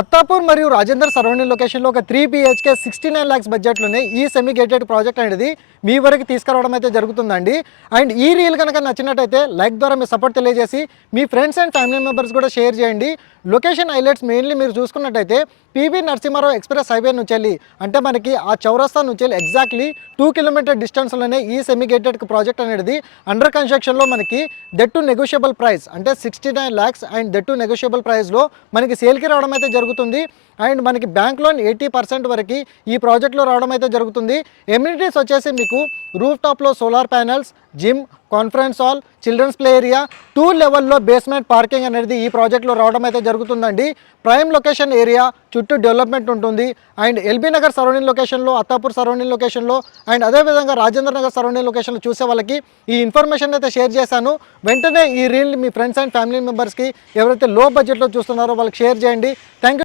అత్తాపూర్ మరియు రాజేందర్ సరౌండింగ్ లొకేషన్లో ఒక 3 BHK 69 lakhs బడ్జెట్లోనే ఈ సెమీ గేటెడ్ ప్రాజెక్ట్ అనేది మీ వరకు తీసుకురావడం అయితే జరుగుతుందండి. అండ్ ఈ రీల్ కనుక నచ్చినట్టయితే లైక్ ద్వారా మీ సపోర్ట్ తెలియజేసి మీ ఫ్రెండ్స్ అండ్ ఫ్యామిలీ మెంబర్స్ కూడా షేర్ చేయండి. లొకేషన్ హైలైట్స్ మెయిన్లీ మీరు చూసుకున్నట్టయితే పివి నరసింహారావు ఎక్స్ప్రెస్ హైవే నుంచి వెళ్ళి అంటే మనకి ఆ చౌరస్తా నుంచి వెళ్ళి ఎగ్జాక్ట్లీ 2 కిలోమీటర్ డిస్టెన్స్లోనే ఈ సెమీ గేటెడ్ ప్రాజెక్ట్ అనేది అండర్ కన్స్ట్రక్షన్లో మనకి దట్ టు నెగోషియబుల్ ప్రైస్ అంటే 69 lakhs and that to negotiable ప్రైస్లో మనకి సేల్కి రావడం అయితే జరుగుతుంది. అండ్ మనకి బ్యాంక్ లోన్ 80% వరకు ఈ ప్రాజెక్ట్లో రావడం అయితే జరుగుతుంది. ఎమ్యూనిటీస్ వచ్చేసి మీకు రూఫ్ టాప్లో solar panels, gym, conference hall, children's play area, 2 లెవెల్లో బేస్మెంట్ పార్కింగ్ అనేది ఈ ప్రాజెక్ట్లో రావడం అయితే జరుగుతుందండి. ప్రైమ్ లొకేషన్ ఏరియా చుట్టూ డెవలప్మెంట్ ఉంటుంది. అండ్ ఎల్బీ నగర్ సరౌండింగ్ లొకేషన్లో, అత్తాపూర్ సరౌండింగ్ లొకేషన్లో అండ్ అదేవిధంగా రాజేంద్ర నగర్ సరౌండింగ్ లొకేషన్లో చూసే వాళ్ళకి ఈ ఇన్ఫర్మేషన్ అయితే షేర్ చేశాను. వెంటనే ఈ reel me friends and family మెంబర్స్కి ఎవరైతే లో బడ్జెట్లో చూస్తున్నారో వాళ్ళకి షేర్ చేయండి. Thank you.